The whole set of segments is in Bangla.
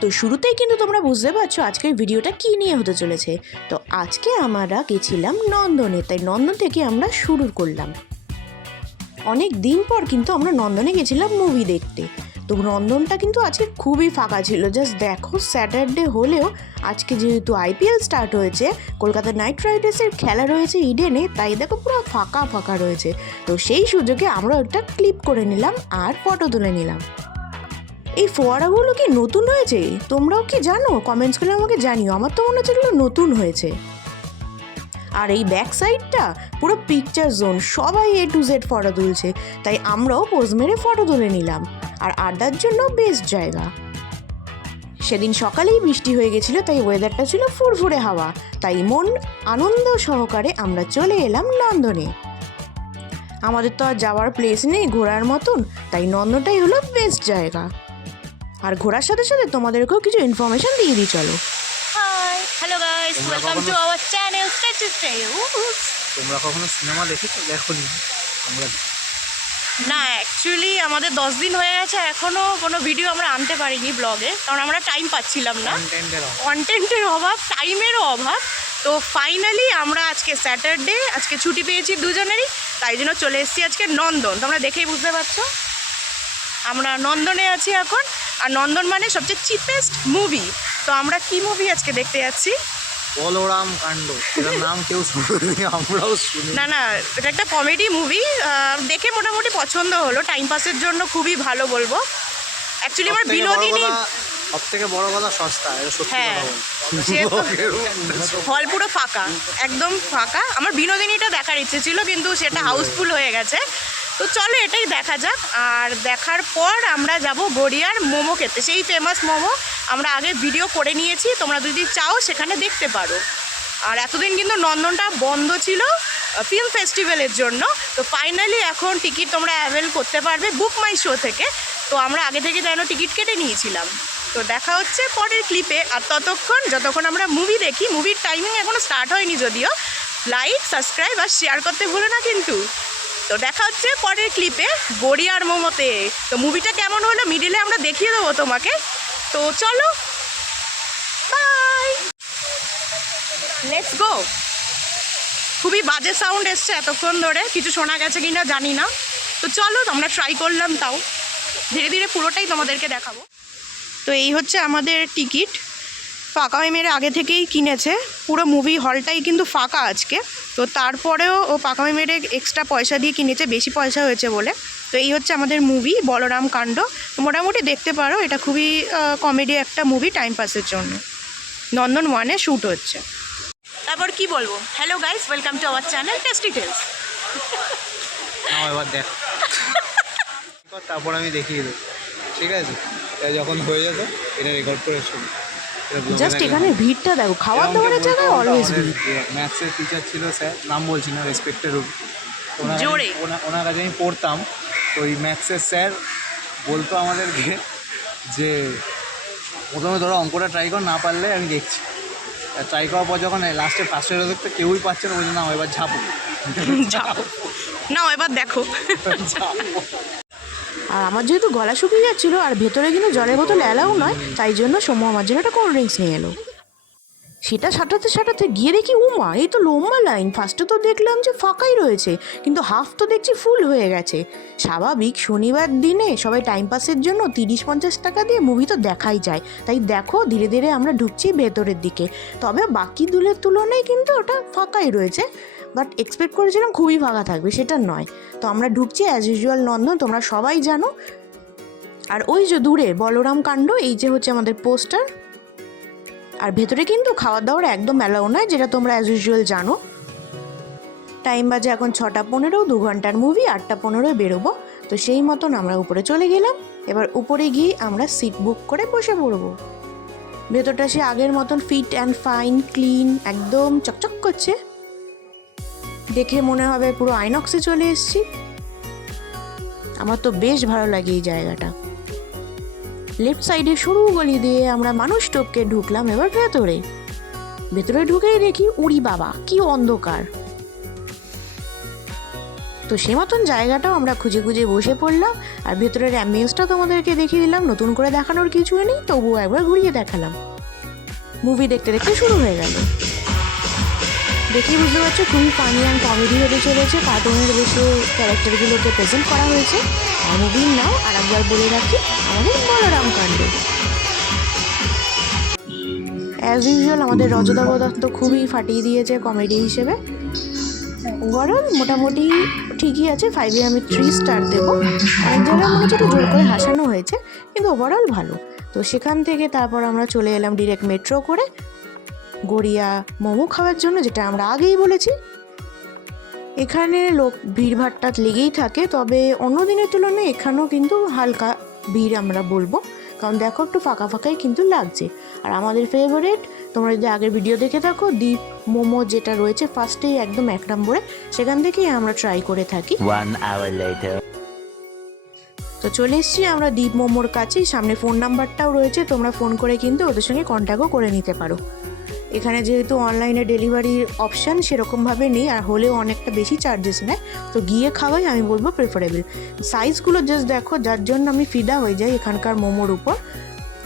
তো শুরুতেই কিন্তু তোমরা বুঝতে পারছ আজকের ভিডিওটা কী নিয়ে হতে চলেছে। তো আজকে আমরা গেছিলাম নন্দনে, তাই নন্দন থেকে আমরা শুরু করলাম। অনেক দিন পর কিন্তু আমরা নন্দনে গেছিলাম মুভি দেখতে। তো নন্দনটা কিন্তু আজকে খুবই ফাঁকা ছিল। জাস্ট দেখো স্যাটারডে হলেও আজকে যেহেতু আইপিএল স্টার্ট হয়েছে, কলকাতা নাইট রাইডার্সের খেলা রয়েছে ইডেনে তাই দেখো পুরো ফাঁকা ফাঁকা রয়েছে। তো সেই সুযোগে আমরা ওটা ক্লিপ করে নিলাম আর ফটো তুলে নিলাম। এই ফোয়ারাগুলো কি নতুন হয়েছে? তোমরাও কি জানো? কমেন্টস করে আমাকে জানিও। আমার তো মনে হচ্ছে এগুলো নতুন হয়েছে। আর এই ব্যাক সাইডটা পুরো পিকচার জোন সবাই এ টু জেড ফটো তুলছে। তাই আমরাও পোজ মেরে ফটো তুলে নিলাম। আর আড্ডার জন্য বেস্ট জায়গা। সেদিন সকালেই বৃষ্টি হয়ে গেছিল, তাই ওয়েদারটা ছিল ফুরফুরে হাওয়া। তাই মন আনন্দ সহকারে আমরা চলে এলাম নন্দনে। আমাদের তো আর যাওয়ার প্লেস নেই ঘোরার মতন। তাই নন্দনটাই হলো বেস্ট জায়গা। আর ঘোরার সাথে সাথে তোমাদেরকেও কিছু ইনফরমেশন দিয়ে দিই চলো। হ্যালো গাইস তোমরা ওয়েলকাম টু কখনো- আওয়ার চ্যানেল তোমরা কখনো সিনেমা দেখেছ? দেখোনি। আমরা না অ্যাকচুয়ালি আমাদের দশ দিন হয়ে গেছে এখনও কোনো ভিডিও আমরা আনতে পারিনি ব্লগে কারণ আমরা টাইম পাচ্ছিলাম না। কন্টেন্টের কন্টেন্টের অভাব টাইমেরও অভাব। তো ফাইনালি আমরা আজকে স্যাটারডে আজকে ছুটি পেয়েছি দুজনেরই তাই জন্য চলে এসেছি আজকে নন্দন। তোমরা দেখেই বুঝতে পারছ? আমরা নন্দনে আছি এখন। আর নন্দন মানে সবচেয়ে চিপেস্ট মুভি তো আমরা কি মুভি আজকে দেখতে যাচ্ছি? বলরাম কাণ্ড। এটার নাম কেউ শুনিনি আমরাও শুনি না না এটা একটা কমেডি মুভি দেখে মোটামুটি পছন্দ হলো। টাইম পাসের জন্য খুবই ভালো বলব। অ্যাকচুয়ালি আমার বিনোদিনী সব থেকে বড় কথা সস্তা হ্যাঁ, হল পুরো ফাঁকা একদম ফাঁকা। আমার বিনোদিনীটা দেখার ইচ্ছে ছিল কিন্তু সেটা হাউসফুল হয়ে গেছে। তো চলো এটাই দেখা যাক। আর দেখার পর আমরা যাব গড়িয়ার মোমো খেতে। সেই ফেমাস মোমো আমরা আগে ভিডিও করে নিয়েছি, তোমরা যদি চাও সেখানে দেখতে পারো। আর এতদিন কিন্তু নন্দনটা বন্ধ ছিল ফিল্ম ফেস্টিভ্যালের জন্য। তো ফাইনালি এখন টিকিট তোমরা অ্যাভেল করতে পারবে বুক মাই শো থেকে। তো আমরা আগে থেকে যেন টিকিট কেটে নিয়েছিলাম। তো দেখা হচ্ছে পরের ক্লিপে আর ততক্ষণ, যতক্ষণ আমরা মুভি দেখি মুভির টাইমিং এখনও স্টার্ট হয়নি যদিও লাইক সাবস্ক্রাইব আর শেয়ার করতে ভুলো না কিন্তু। তো দেখা হচ্ছে পরের ক্লিপে গড়িয়ার মোমোতে তো মুভিটা কেমন হলো মিডিলে আমরা দেখিয়ে দেবো তোমাকে। তো চলো বাই লেটস গো খুবই বাজে সাউন্ড এসছে এতক্ষণ ধরে, কিছু শোনা গেছে কি না জানি না। তো চলো, আমরা ট্রাই করলাম তাও। ধীরে ধীরে পুরোটাই তোমাদেরকে দেখাবো। তো এই হচ্ছে আমাদের টিকিট ফাঁকা মেয়ের আগে থেকেই কিনেছে। পুরো মুভি হলটাই কিন্তু ফাঁকা আজকে। তো তারপরেও ও পাকা মেরে এক্সট্রা পয়সা দিয়ে কিনেছে বেশি পয়সা হয়েছে বলে। তো এই হচ্ছে আমাদের মুভি বলরাম কাণ্ড। মোটামুটি দেখতে পারো এটা খুবই কমেডি একটা মুভি টাইম পাসের জন্য। নন্দন ওয়ানে শ্যুট হচ্ছে। তারপর কি বলব? Hello guys welcome to our channel Tasty Tales দেখ। তারপর আমি দেখিয়ে দেবো। ঠিক আছে? যখন হয়ে যেত এটা রেকর্ড করে শুনি জাস্ট এখানে ভিড়টা দেখো খাওয়া দাওয়ার জায়গায় অলওয়েজ ভিড়। ম্যাথসের টিচার ছিল স্যার নাম বলছি না রেসপেক্টের জোরে। ওনার কাছে আমি পড়তাম। তো ওই ম্যাথসের স্যার বলতো আমাদেরকে যে প্রথমে ধরো অঙ্কটা ট্রাই কর না পারলে আমি দেখছি। ট্রাই করার পর যখন লাস্টে ফার্স্ট ইয়ার দেখতে কেউই পাচ্ছে না বলছে না এবার ঝাপো। নাও এবার দেখো। ঝাপো। আর আমার যেহেতু গলা শুকিয়ে যাচ্ছিল, আর ভেতরে কিন্তু জলের বোতল অ্যালাউ নয়, তাই জন্য সোমু আমার জন্য একটা কোল্ড ড্রিঙ্কস নিয়ে এলো। সেটা সাঁটাতে সাঁটাতে গিয়ে দেখি উমা এই তো লম্বা লাইন ফার্স্টে তো দেখলাম যে ফাঁকাই রয়েছে, কিন্তু হাফ তো দেখছি ফুল হয়ে গেছে। স্বাভাবিক শনিবার দিনে সবাই টাইম পাসের জন্য তিরিশ পঞ্চাশ টাকা দিয়ে মুভি তো দেখাই যায়। তাই দেখো, ধীরে ধীরে আমরা ঢুকছি ভেতরের দিকে। তবে বাকি দুলের তুলনায় কিন্তু ওটা ফাঁকাই রয়েছে। বাট এক্সপেক্ট করেছিলাম খুবই ফাঁকা থাকবে, সেটা নয়। তো আমরা ঢুকছি অ্যাজ ইউজুয়াল নন্দন, তোমরা সবাই জানো। আর ওই যে দূরে বলরাম কাণ্ড, এই যে হচ্ছে আমাদের পোস্টার আর ভেতরে কিন্তু খাওয়া দাওয়ার একদম অ্যালাউ নয় যেটা তোমরা অ্যাজ ইউজুয়াল জানো। টাইম বাজে এখন ছটা পনেরো, দু ঘণ্টার মুভি আটটা পনেরোয় বেরোবো। তো সেই মতন আমরা উপরে চলে গেলাম। এবার উপরে গিয়ে আমরা সিট বুক করে বসে পড়ব। ভেতরটা সে আগের মতন ফিট অ্যান্ড ফাইন ক্লিন একদম চকচক করছে। দেখে মনে হবে পুরো আইনক্সে চলে এসেছি। আমার তো বেশ ভালো লাগে এই জায়গাটা। লেফট সাইডে সরু গলি দিয়ে আমরা মানুষ টপকে ঢুকলাম এবার ভেতরে। ভেতরে ঢুকেই দেখি উড়ি বাবা, কি অন্ধকার। তো সে মতন জায়গাটাও আমরা খুঁজে খুঁজে বসে পড়লাম আর ভেতরের অ্যাম্বিয়েন্সটা তোমাদেরকে দেখিয়ে দিলাম, নতুন করে দেখানোর কিছুই নেই, তবুও একবার ঘুরিয়ে দেখালাম। মুভি দেখতে দেখতে শুরু হয়ে গেল। দেখেই বুঝতে পারছ, খুবই ফানি অ্যান্ড কমেডি হতে চলেছে। কার্টুনের বেশি ক্যারেক্টারগুলোকে প্রেজেন্ট করা হয়েছে। মুভির নাও আর একবার বলে রাখি, আমাদের বলরাম কাণ্ড। অ্যাজ ইউজুয়াল আমাদের রজতা দত্ত খুবই ফাটিয়ে দিয়েছে কমেডি হিসেবে। ওভারঅল মোটামুটি ঠিকই আছে ফাইভে আমি থ্রি স্টার দেবো। এক মনে হচ্ছে জোর করে হাসানো হয়েছে, কিন্তু ওভারঅল ভালো। তো সেখান থেকে তারপর আমরা চলে এলাম ডিরেক্ট মেট্রো করে। গড়িয়া মোমো খাওয়ার জন্য যেটা আমরা আগেই বলেছি। এখানে লোক ভিড়ভাট্টা লেগেই থাকে তবে অন্য দিনের তুলনায় এখানেও কিন্তু হালকা ভিড় আমরা বলব। কারণ দেখো একটু ফাঁকা ফাঁকাই কিন্তু লাগছে। আর আমাদের ফেভারেট তোমরা যদি আগের ভিডিও দেখে থাকো দ্বীপ মোমো যেটা রয়েছে ফার্স্টেই একদম এক নম্বরে সেখান থেকেই আমরা ট্রাই করে থাকি. তো চলে এসেছি আমরা দ্বীপ মোমোর কাছেই সামনে ফোন নাম্বারটাও রয়েছে তোমরা ফোন করে কিন্তু ওদের সঙ্গে কন্ট্যাক্টও করে নিতে পারো। এখানে যেহেতু অনলাইনে ডেলিভারির অপশান সেরকমভাবে নেই আর হলেও অনেকটা বেশি চার্জেস নেয় তো গিয়ে খাওয়াই আমি বলব প্রেফারেবল সাইজগুলো জাস্ট দেখো যার জন্য আমি ফিদা হয়ে যাই এখানকার মোমোর উপর।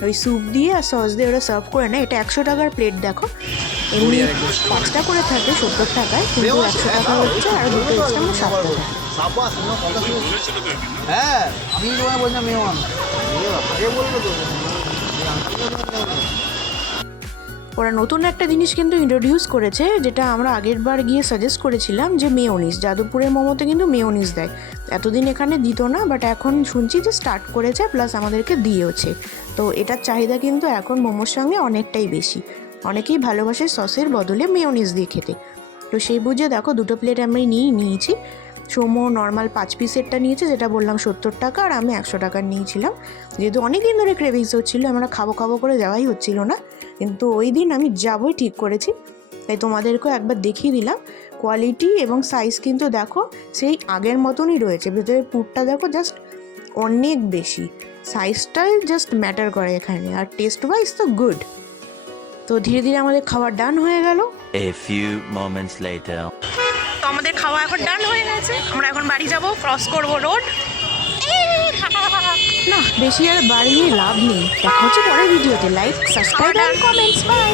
ওই স্যুপ দিয়ে আর সস দিয়ে ওরা সার্ভ করে নেয়। এটা একশো টাকার প্লেট দেখো। এমনি পাঁচটা করে থাকে সত্তর টাকায় কিন্তু একশো টাকা হচ্ছে আর দুটো এক্সট্রা মানে ষাট টাকা। হ্যাঁ আমি তোমায় বলছিলাম ওরা নতুন একটা জিনিস কিন্তু ইন্ট্রোডিউস করেছে, যেটা আমরা আগের বার গিয়ে সাজেস্ট করেছিলাম যে মেয়োনিস যাদবপুরের মোমোতে কিন্তু মেয়োনিস দেয়। এতদিন এখানে দিত না বাট এখন শুনছি যে স্টার্ট করেছে প্লাস আমাদেরকে দিয়েওছে। তো এটার চাহিদা কিন্তু এখন মোমোর সঙ্গে অনেকটাই বেশি। অনেকেই ভালোবাসে সসের বদলে মেয়োনিস দিয়ে খেতে। তো সেই বুঝে দেখো, দুটো প্লেট আমি নিয়েই নিয়েছি। সোমো নর্মাল পাঁচ পিসেরটা নিয়েছে, যেটা বললাম সত্তর টাকা আর আমি একশো টাকার নিয়েছিলাম। যেহেতু অনেক দিন ধরে ক্রেভিংস হচ্ছিল, আমরা খাব খাব করে যাওয়াই হচ্ছিল না। কিন্তু ওই দিন আমি যাবই ঠিক করেছি। তাই তোমাদেরকেও একবার দেখিয়ে দিলাম। কোয়ালিটি এবং সাইজ কিন্তু দেখো, সেই আগের মতনই রয়েছে। ভেতরের পুরটা দেখো জাস্ট অনেক বেশি। সাইজটাই জাস্ট ম্যাটার করে এখানে। আর টেস্ট ওয়াইজ তো গুড তো ধীরে ধীরে আমাদের খাবার ডান হয়ে গেল। A few moments later. আমাদের খাওয়া এখন ডান হয়ে গেছে। আমরা এখন বাড়ি যাব ক্রস করব রোড না বেশি আর বাড়িয়ে লাভ নেই। দেখা হচ্ছে পরের ভিডিওতে। Like subscribe comments by